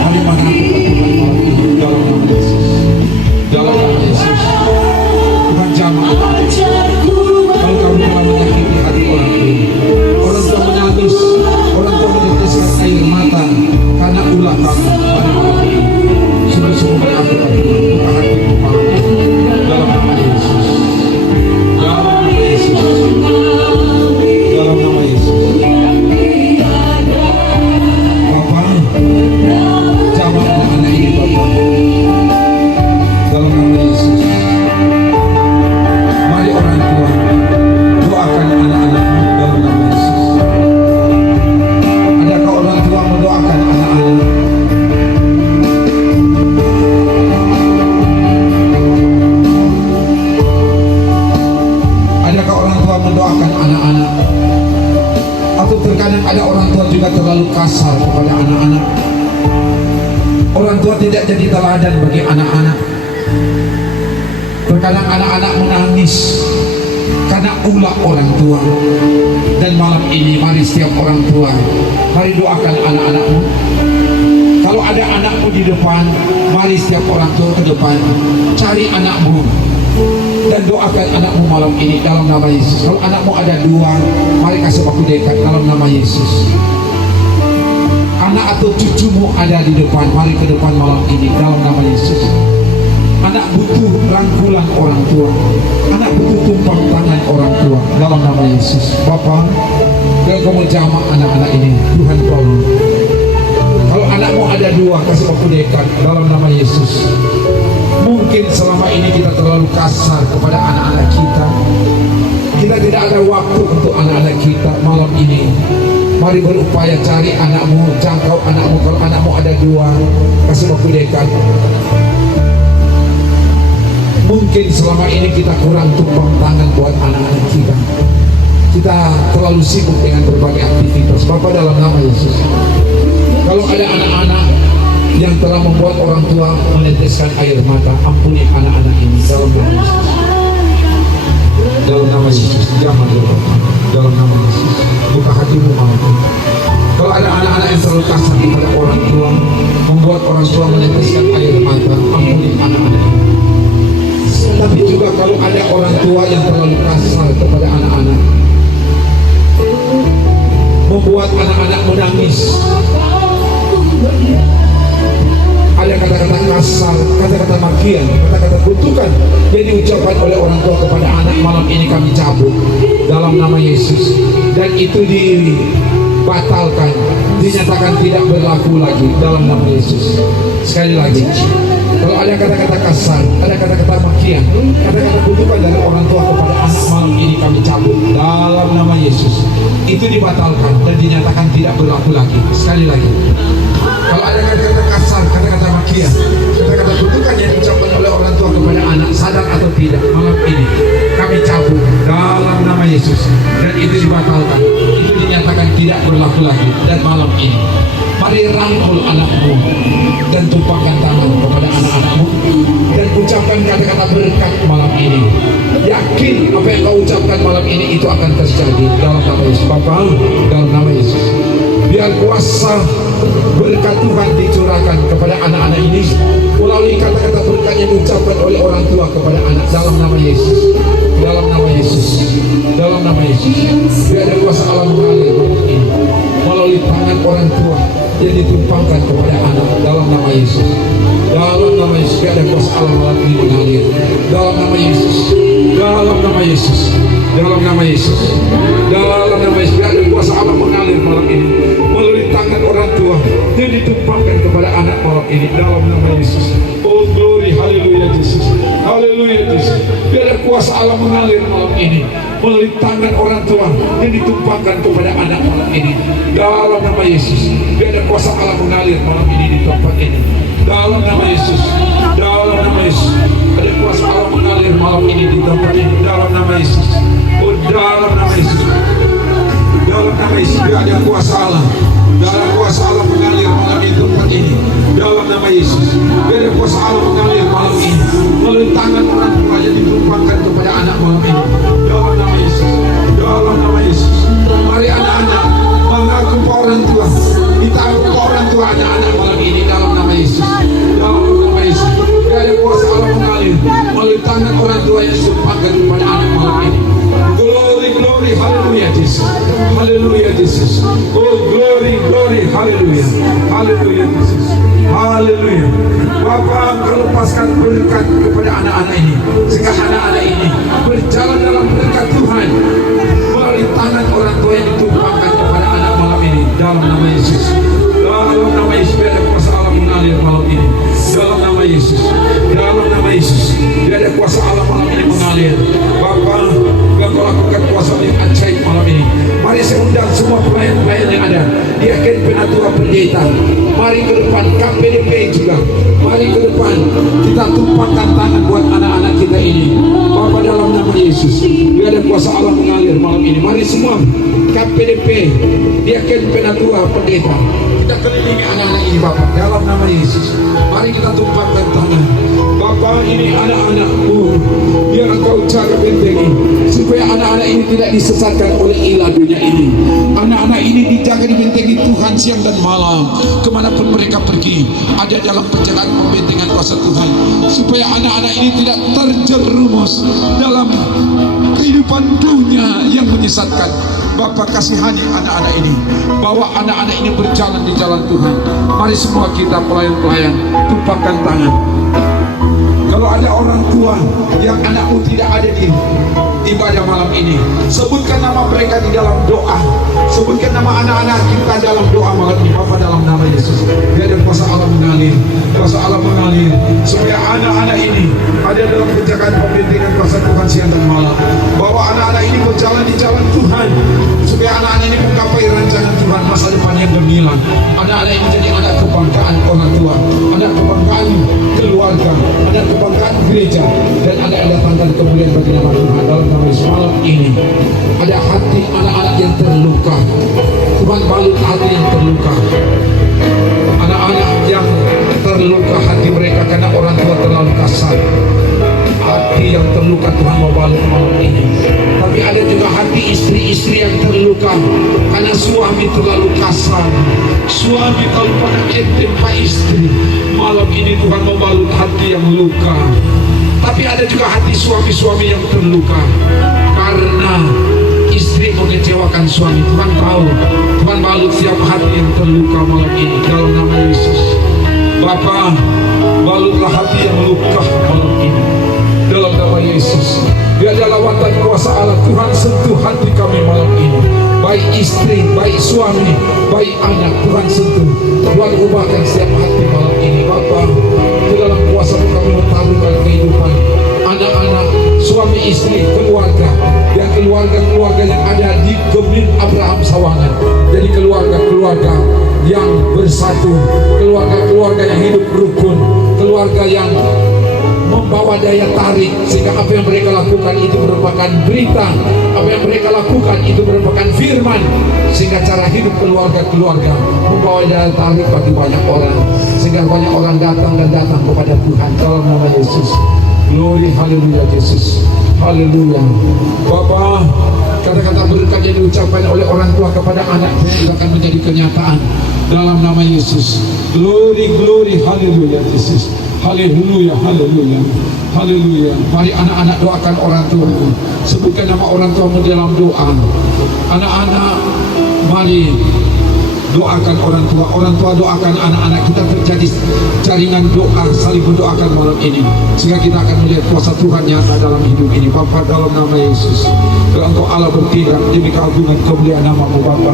Mari mengaku pada Tuhan malam ini dalam nama Yesus. Dalam nama Yesus. Tuhan jamah anak-anak ini. Kalau kamu telah menyakiti hati orang tua menangis, orang tua meneteskan air mata karena ulah kamu pada malam ini, sungguh-sungguh mengaku pada Tuhan. Buka hatimu malam ini dalam nama Yesus. Dalam nama Yesus. Dalam nama Yesus. Bapa, jamah anak-anak ini Bapa. Dalam nama Yesus. Mari orang tua, doakan anak-anakmu dalam nama Yesus. Adakah orang tua mendoakan anak-anak? Adakah orang tua mendoakan anak-anak? Atau terkadang ada orang tua juga terlalu kasar kepada anak-anak. Orang tua tidak jadi teladan bagi anak-anak. Terkadang anak-anak menangis karena ulah orang tua. Dan malam ini mari setiap orang tua, mari doakan anak-anakmu. Kalau ada anakmu di depan, mari setiap orang tua ke depan, cari anakmu dan doakan anakmu malam ini dalam nama Yesus. Kalau anakmu ada dua, mari kasih waktu dekat dalam nama Yesus. Anak atau cucumu ada di depan, mari ke depan malam ini dalam nama Yesus. Anak butuh rangkulan orang tua, anak butuh tumpang tangan orang tua dalam nama Yesus. Bapa, biar kamu jamah anak-anak ini, Tuhan tolong. Kalau anakmu ada dua, kasih waktu dekat dalam nama Yesus. Mungkin selama ini kita terlalu kasar kepada anak-anak kita. Kita tidak ada waktu untuk anak-anak kita. Malam ini mari berupaya cari anakmu, jangkau anakmu. Kalau anakmu ada dua, kasih waktu dekat. Mungkin selama ini kita kurang tumpang tangan buat anak-anak kita. kita terlalu sibuk dengan berbagai aktivitas. Bapak dalam nama Yesus, kalau ada anak-anak yang telah membuat orang tua meneteskan air mata, ampuni anak-anak ini dalam nama Yesus. Dalam nama Yesus, jangan lupa. Dalam nama Yesus, buka hatimu malam ini. Kalau ada anak-anak yang terlalu kasar kepada orang tua, membuat orang tua meneteskan air mata, ampuni anak-anak ini. Tapi juga kalau ada orang tua yang terlalu kasar kepada anak-anak, membuat anak-anak menangis, ada kata-kata kasar, kata-kata makian, kata-kata kutukan yang diucapkan oleh orang tua kepada anak, malam ini kami cabut dalam nama Yesus, dan itu dibatalkan, dinyatakan tidak berlaku lagi dalam nama Yesus. Sekali lagi, kalau ada kata-kata kasar, ada kata-kata makian, kata-kata kutukan dari orang tua kepada anak, malam ini kami cabut dalam nama Yesus. Itu dibatalkan dan dinyatakan tidak berlaku lagi. Sekali lagi, kalau ada kata-kata kasar, kata-kata makian, kata-kata kutukan yang diucapkan oleh orang tua kepada anak, sadar atau tidak, malam ini kami cabut dalam nama Yesus, dan itu dibatalkan, itu dinyatakan tidak berlaku lagi. Dan malam ini mari rangkul anakmu dan tumpahkan tangan kepada anak-anakmu dan ucapkan kata-kata berkat malam ini. Yakin apa yang kau ucapkan malam ini itu akan terjadi dalam nama Yesus. Bapa, dalam nama Yesus, biar kuasa berkat Tuhan dicurahkan kepada anak-anak ini melalui kata-kata berkat yang diucapkan oleh orang tua kepada anak, dalam nama Yesus. Dalam nama Yesus, dalam nama Yesus, biar ada kuasa Allah mengalir malam ini melalui tangan orang tua yang ditumpangkan kepada anak, dalam nama Yesus. Dalam nama Yesus, biar ada kuasa Allah malam ini mengalir dalam nama Yesus. Dalam nama Yesus, dalam nama Yesus, dalam nama Yesus, biar ada kuasa Allah mengalir malam ini melalui tangan orang tua yang ditumpangkan kepada anak malam ini, dalam nama Yesus. Oh glory, haleluya Yesus, haleluya Yesus. Biar ada kuasa Allah mengalir malam ini melalui tangan orang tua yang ditumpangkan kepada anak malam ini, dalam nama Yesus. Biar ada kuasa Allah mengalir malam ini di tempat ini, dalam nama Yesus. Dalam nama Yesus, ada kuasa Allah mengalir malam ini di tempat ini, dalam nama Yesus. Oh dalam nama Yesus, dalam nama Yesus, biar ada kuasa Allah, dalam kuasa Allah mengalir malam ini di tempat ini, dalam nama Yesus. Biar ada kuasa Allah mengalir malam ini melalui tangan orang tua yang ditumpangkan kepada anak malam ini, dalam nama Yesus. Dalam nama Yesus, mari anak-anak mengaku orang tua, kita aku orang tua anak-anak malam ini, dalam nama Yesus. Dalam nama Yesus, biar ada kuasa Allah mengalir melalui tangan orang tua yang ditumpangkan kepada anak malam ini. Glory, glory, haleluya Yesus, haleluya Yesus. Oh glory, glory, haleluya, haleluya Yesus, haleluya. Bapa, engkau lepaskan berkat kepada anak-anak ini, sehingga anak-anak ini berjalan dalam berkat Tuhan melalui tangan orang tua yang ditumpangkan kepada anak malam ini, dalam nama Yesus. Dalam nama Yesus, biar ada kuasa Allah mengalir malam ini, dalam nama Yesus. Dalam nama Yesus, biar ada kuasa Allah malam ini mengalir. Bapa, engkau lakukan kuasa yang ajaib malam ini. Mari saya undang semua pelayan-pelayan yang ada, diaken penatua pendeta, mari ke depan, KPDP juga, mari ke depan, kita tumpahkan tangan buat anak-anak kita ini. Bapa, dalam nama Yesus, biar ada kuasa Allah mengalir malam ini. Mari semua KPDP, diaken penatua pendeta, kita kelilingi anak-anak ini Bapak, dalam nama Yesus. Mari kita tumpahkan tangan. Bapa, ini anak-anakmu, biar engkau jaga bentengi, supaya anak-anak ini tidak disesatkan oleh ilah dunia ini. Anak-anak ini dijaga di bentengi Tuhan siang dan malam, kemanapun mereka pergi, ada dalam penjagaan pembentengan kuasa Tuhan, supaya anak-anak ini tidak terjerumus dalam kehidupan dunia yang menyesatkan. Bapa, kasihani anak-anak ini, bawa anak-anak ini berjalan di jalan Tuhan. Mari semua kita pelayan-pelayan tumpahkan tangan. Kalau ada orang tua yang anakmu tidak ada di ibadah malam ini, sebutkan nama mereka di dalam doa, sebutkan nama anak-anak kita dalam doa malam ini. Bapa, dalam nama Yesus, biar ada kuasa Allah mengalir, kuasa Allah mengalir, supaya anak-anak ini ada dalam penjagaan pembentengan kuasa Tuhan siang dan malam. Bawa anak-anak ini berjalan di jalan Tuhan, supaya anak-anak ini menggapai rancangan Tuhan masa depan yang gemilang. Anak-anak ini jadi anak kebanggaan orang tua, anak kebanggaan keluarga, anak kebanggaan gereja dan ada yang datangkan kemuliaan bagi nama Tuhan dalam nama Yesus. Malam ini ada hati anak-anak yang terluka. Tuhan balut hati yang terluka. Anak-anak yang terluka hati mereka karena orang tua terlalu kasar. Hati yang terluka Tuhan mau balut malam ini. Tapi ada juga hati istri-istri yang terluka karena suami terlalu kasar. Suami terlalu pada ente pak istri. Malam ini Tuhan mau balut hati yang luka. Tapi ada juga hati suami-suami yang terluka karena istri mengecewakan suami. Tuhan tahu. Tuhan balut siap hati yang terluka malam ini dalam nama Yesus. Bapa, balutlah hati yang luka malam ini dalam nama Yesus. Dia adalah lawatan kuasa Allah. Tuhan sentuh hati kami malam ini. Baik istri, baik suami, baik anak, Tuhan sentuh. Tuhan ubahkan setiap hati malam ini. Bapa, di dalam kuasa kami mentaruhkan kehidupan anak-anak, suami istri, keluarga, dan keluarga-keluarga yang ada di Gemim Abraham Sawangan. Jadi keluarga-keluarga yang bersatu, keluarga-keluarga yang hidup rukun, keluarga yang membawa daya tarik sehingga apa yang mereka lakukan itu merupakan berita, apa yang mereka lakukan itu merupakan firman, sehingga cara hidup keluarga-keluarga membawa daya tarik bagi banyak orang, sehingga banyak orang datang dan datang kepada Tuhan dalam nama Yesus. Glory, haleluya Yesus, haleluya. Bapa, kata-kata berkat yang diucapkan oleh orang tua kepada anaknya itu akan menjadi kenyataan dalam nama Yesus. Glory, glory, haleluya Yesus. Haleluya, haleluya, haleluya. Mari anak-anak doakan orang tua. Sebutkan nama orang tuamu dalam doa. Anak-anak, mari doakan orang tua. Orang tua doakan anak-anak. Kita terjadi jaringan doa, saling mendoakan malam ini, sehingga kita akan melihat kuasa Tuhan nyata dalam hidup ini. Bapa, dalam nama Yesus, Engkau Allah bertindak demi keagungan kemuliaan nama-Mu Bapa.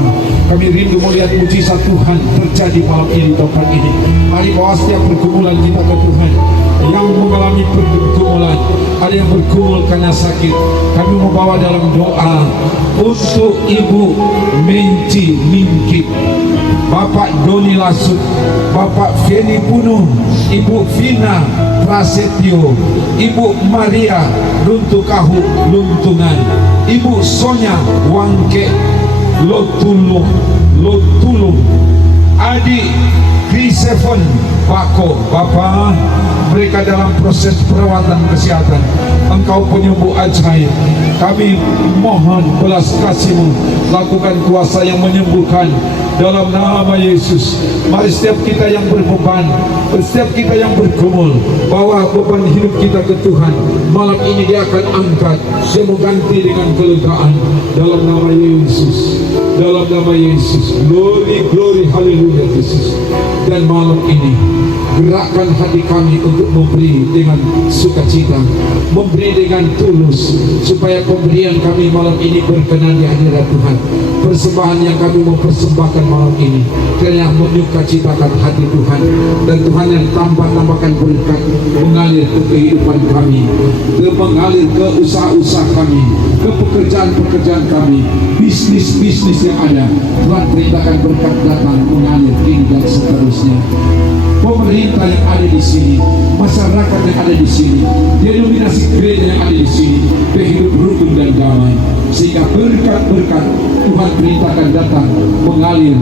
Kami rindu melihat mujizat Tuhan terjadi malam ini, tempat ini. Mari bawa setiap pergumulan kita ke Tuhan. Yang mengalami pergumulan, ada yang bergumul karena sakit, kami membawa dalam doa untuk Ibu Menci Mingkit, Bapak Doni Lasut, Bapak Feni Bunuh, Ibu Vina Prasetyo, Ibu Maria Luntukahu Luntungan, Ibu Sonya Wangke Lotulung, Adik Krisefon Bako. Bapa, mereka dalam proses perawatan kesehatan, Engkau penyembuh ajaib. Kami mohon belas kasih-Mu, lakukan kuasa yang menyembuhkan dalam nama Yesus. Mari setiap kita yang berbeban, setiap kita yang bergumul, bawa beban hidup kita ke Tuhan. Malam ini Dia akan angkat, Dia mengganti dengan kelegaan dalam nama Yesus, dalam nama Yesus. Glory, glory, haleluya Yesus. Dan malam ini gerakkan hati kami untuk memberi dengan sukacita, memberi dengan tulus, supaya pemberian kami malam ini berkenan di hadirat Tuhan. Persembahan yang kami mau persembahkan malam ini kiranya menyukacitakan hati Tuhan, dan Tuhan yang tambahkan berkat mengalir ke kehidupan kami, mengalir ke usaha-usaha kami, ke pekerjaan-pekerjaan kami, bisnis-bisnis yang ada. Tuhan perintahkan berkat datang mengalir ini dan seterusnya. Pemerintah yang ada di sini, masyarakat yang ada di sini, denominasi gereja yang ada di sini, berhidup rukun dan damai, sehingga berkat-berkat Tuhan perintahkan datang mengalir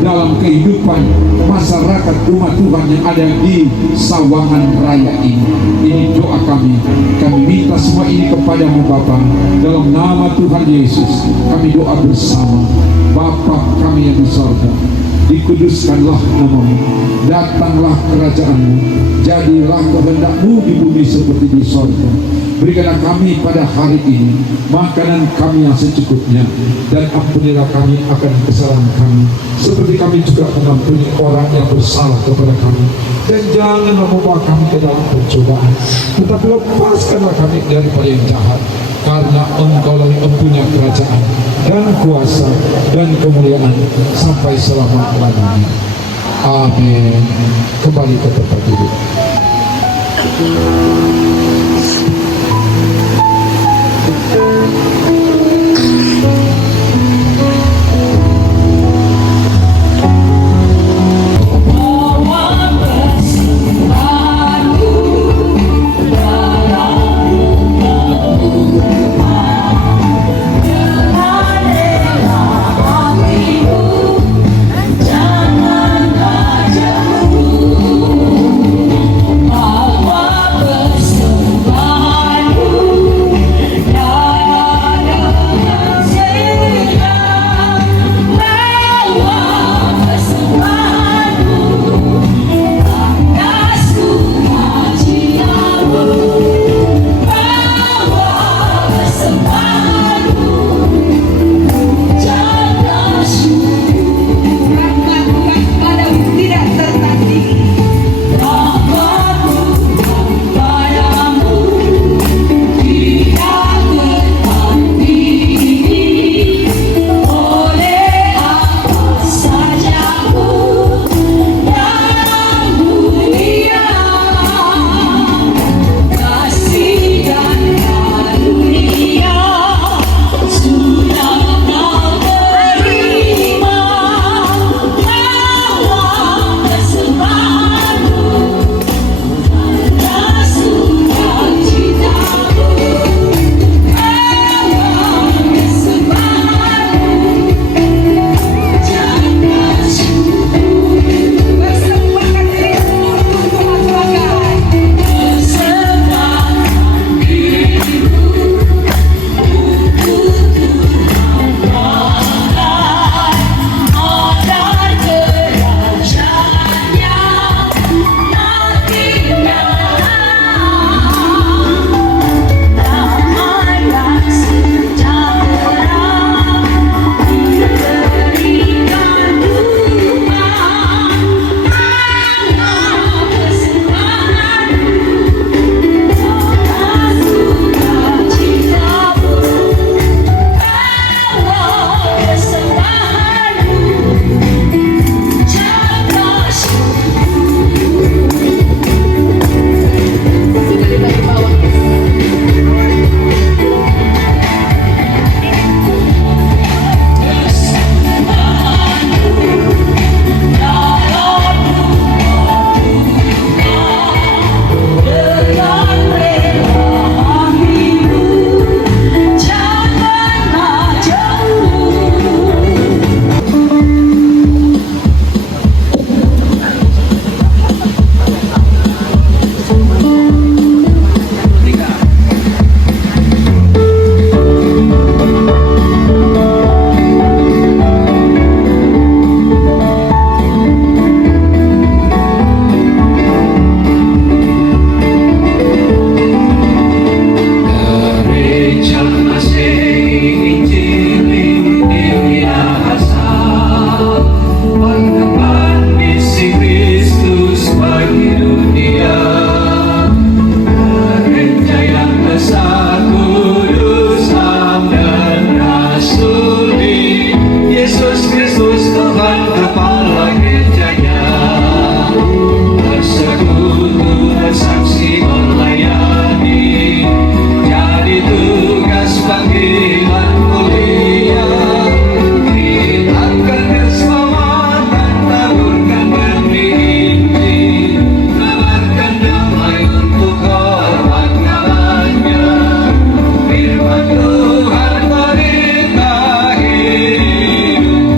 dalam kehidupan masyarakat umat Tuhan yang ada di Sawangan Raya ini. Ini doa kami. Kami minta semua ini kepada-Mu Bapa, dalam nama Tuhan Yesus. Kami doa bersama. Bapa kami yang di sorga, dikuduskanlah nama-Mu, datanglah kerajaan-Mu, jadilah kehendak-Mu di bumi seperti di sorga. Berikanlah kami pada hari ini makanan kami yang secukupnya, dan ampunilah kami akan kesalahan kami, seperti kami juga mengampuni orang yang bersalah kepada kami. Dan jangan membawa kami ke dalam pencobaan, tetapi lepaskanlah kami daripada yang jahat, karena Engkau-lah yang mempunyai kerajaan dan kuasa dan kemuliaan sampai selama-lamanya. Amin. Kembali ke tempat duduk. Bawa persembahanmu Yesus Kristus Tuhan kepala gerejanya, bersekutu bersaksi melayani, jadi tugas panggilan mulia. Kita keselamatan taburkan demi Injil, kabarkan damai untuk hormat namanya. Firman Tuhan berita hidup,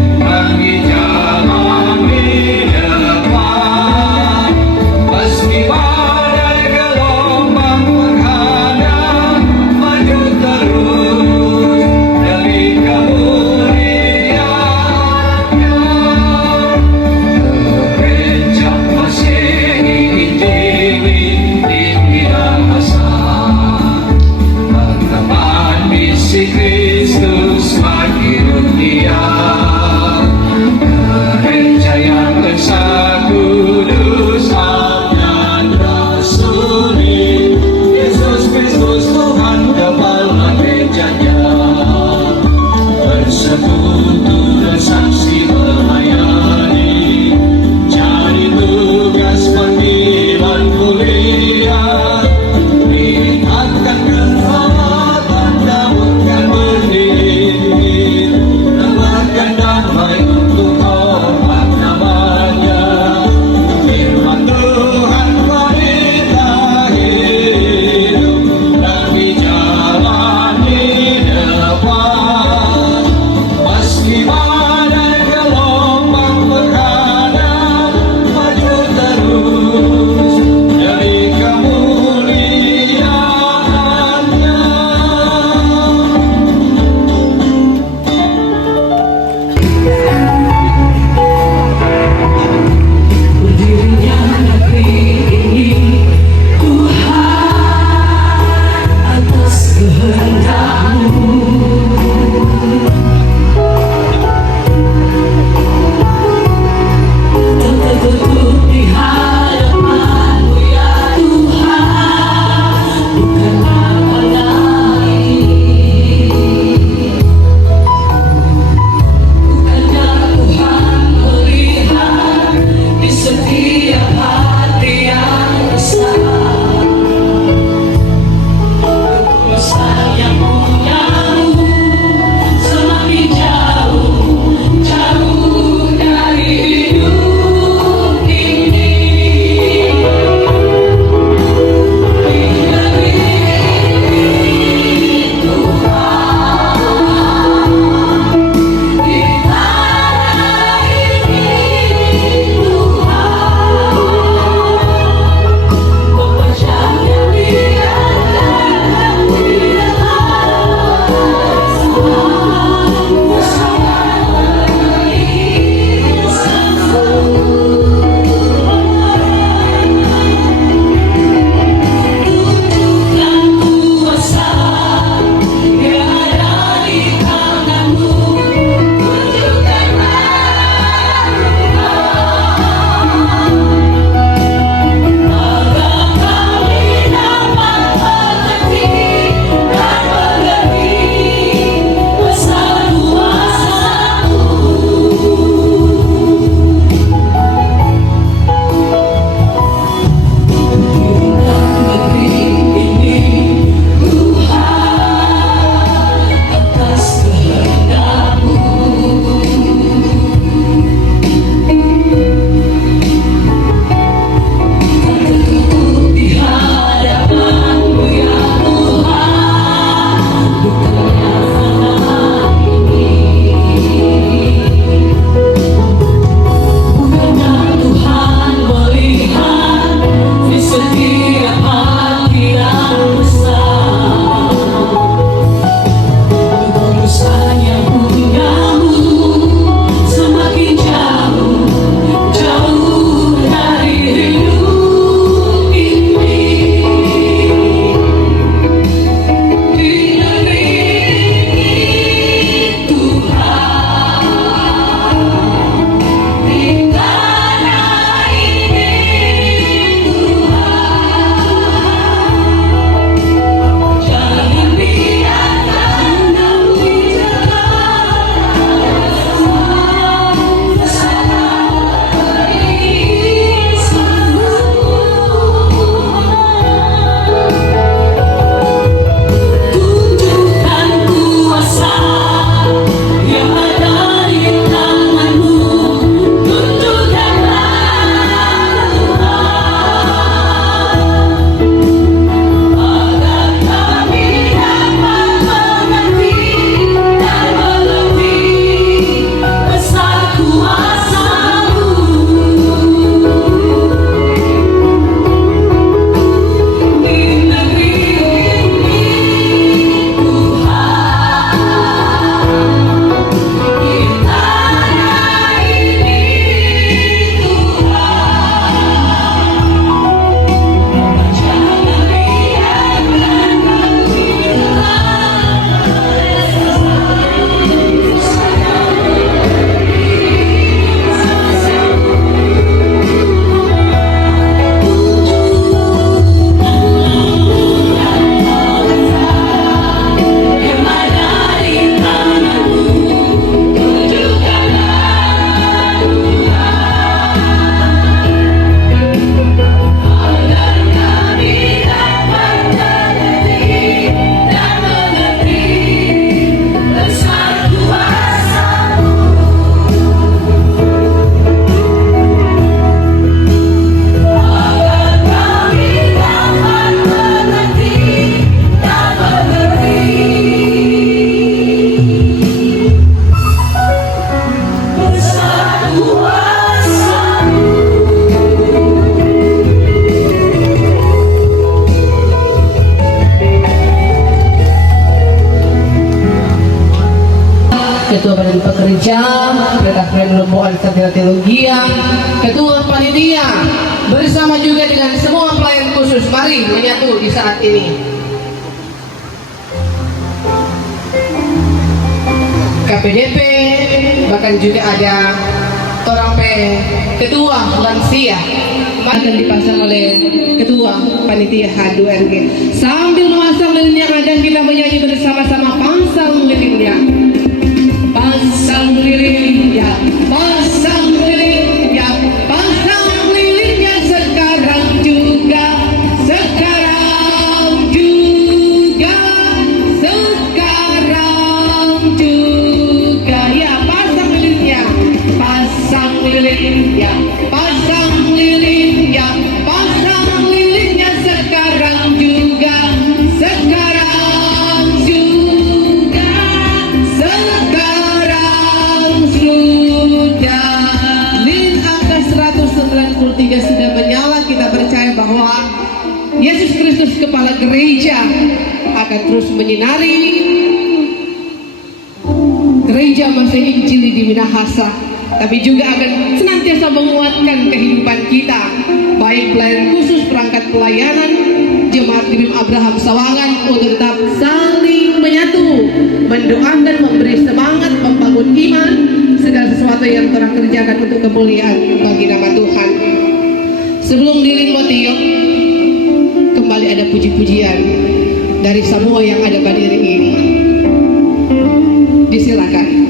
Ketua Badan Pekerja, Departemen Rombongan Sarjana Teologia, Ketua Panitia, bersama juga dengan semua pelayan khusus. Mari menyatu di saat ini. KPDP, bahkan juga ada orang Ketua Lansia akan dipasang oleh Ketua Panitia H2RG. Sambil memasang lilin yang ada, kita menyanyi bersama-sama pasang lilinnya. Pasang lilinnya, pasang lilinnya, pasang lilinnya sekarang juga, sekarang juga, sekarang juga. Ya, pasang lilinnya, pasang lilinnya, pasang lilinnya, pasang lilinnya sekarang juga, sekarang juga, sekarang sudah. Lilin angka 193 sudah menyala. Kita percaya bahwa Yesus Kristus Kepala Gereja akan terus menyinari gereja Masih Injili di Minahasa, tapi juga akan senantiasa menguatkan kehidupan kita, baik pelayan khusus, perangkat pelayanan, Jemaat Bim Abraham Sawangan, untuk tetap saling menyatu, mendoakan, memberi semangat, membangun iman, segala sesuatu yang telah kerjakan untuk kemuliaan bagi nama Tuhan. Sebelum lilin mau tiup, kembali ada puji-pujian dari semua yang ada pada diri ini. Disilakan.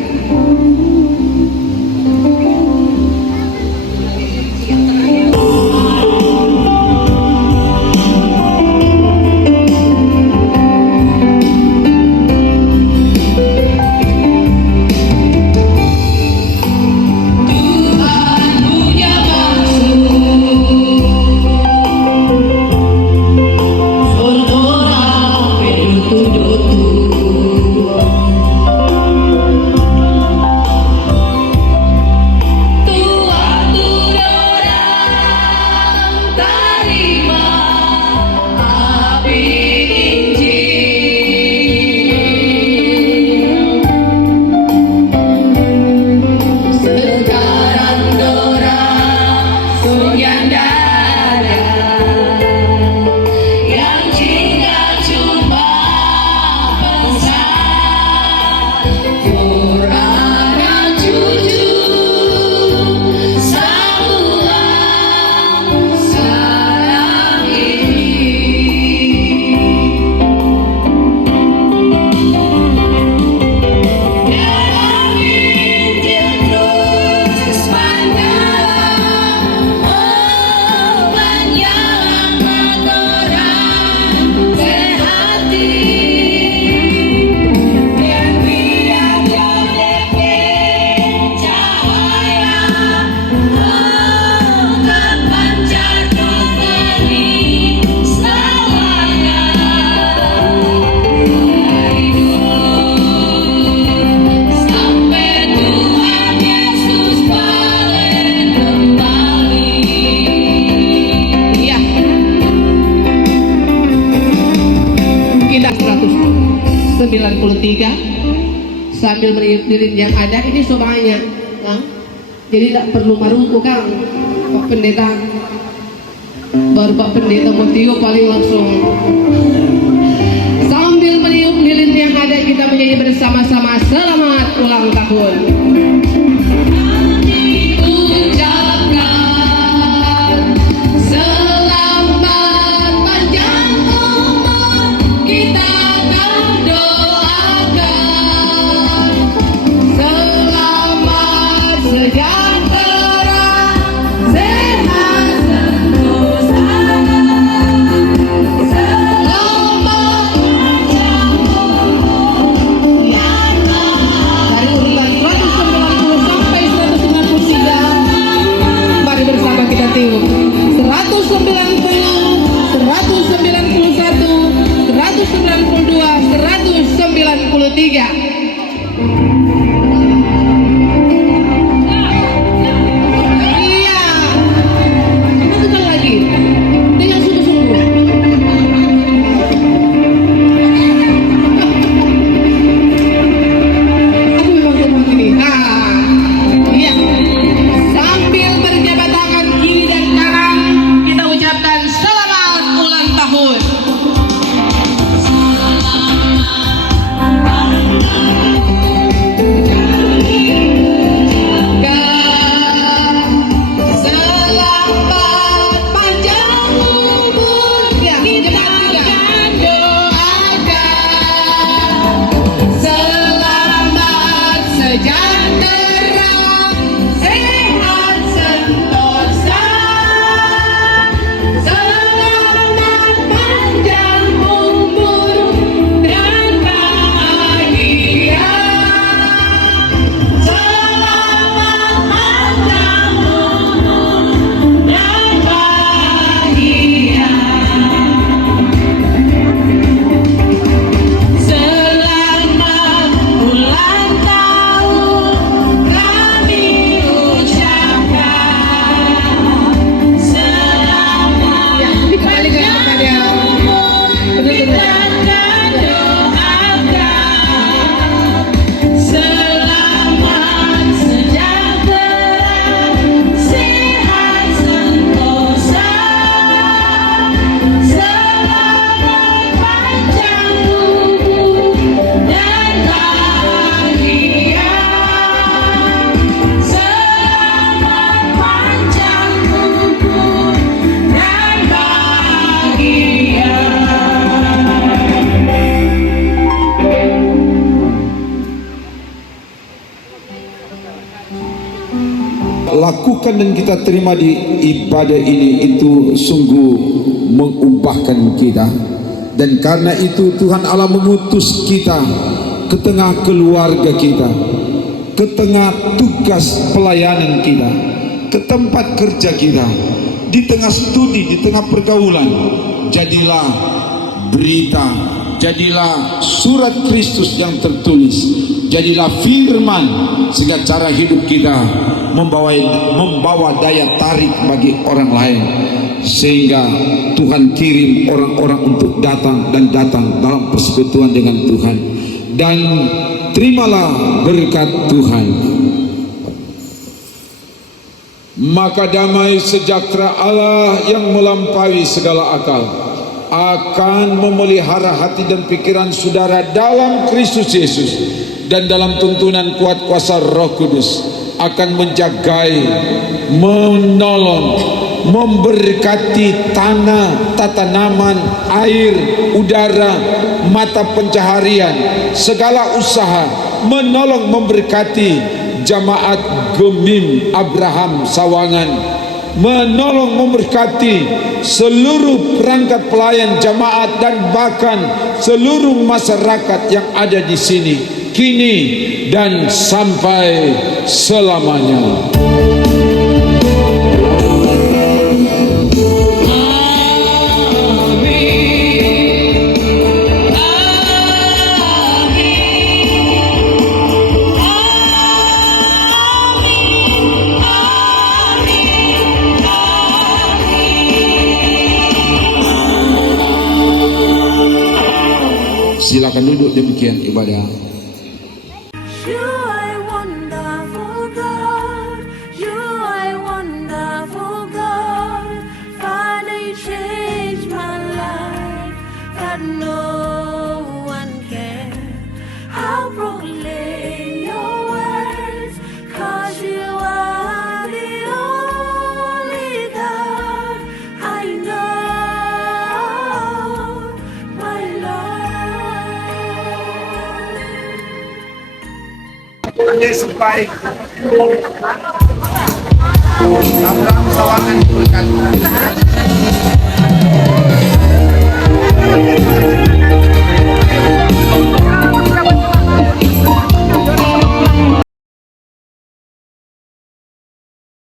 Sambil meniup lilin yang ada ini semuanya, nah, jadi tidak perlu marungku Kang, Pak Pendeta. Baru Pak Pendeta mau tiup paling langsung. Sambil meniup lilin yang ada, kita menyanyi bersama-sama selamat ulang tahun. lakukan dan kita terima di ibadah ini itu sungguh mengubahkan kita. Dan karena itu Tuhan Allah mengutus kita ke tengah keluarga kita, ke tengah tugas pelayanan kita, ke tempat kerja kita, di tengah studi, di tengah pergaulan. Jadilah berita, jadilah surat Kristus yang tertulis, jadilah firman, sehingga cara hidup kita membawa daya tarik bagi orang lain, sehingga Tuhan kirim orang-orang untuk datang dalam persekutuan dengan Tuhan. Dan terimalah berkat Tuhan. Maka damai sejahtera Allah yang melampaui segala akal akan memelihara hati dan pikiran saudara dalam Kristus Yesus, dan dalam tuntunan kuat kuasa Roh Kudus akan menjagai, menolong, memberkati tanah, tanaman, air, udara, mata pencaharian, segala usaha, menolong memberkati jamaat Gemim Abraham Sawangan, menolong memberkati seluruh perangkat pelayan jamaat dan bahkan seluruh masyarakat yang ada di sini kini dan sampai selamanya. Silakan duduk, demikian ibadah. You are wonderful God, you are wonderful God. Father, you changed my life that no one can. I'll proclaim your words, 'cause you are the only God I know, my Lord. Yesus baik. Abraham Sawangan berkat.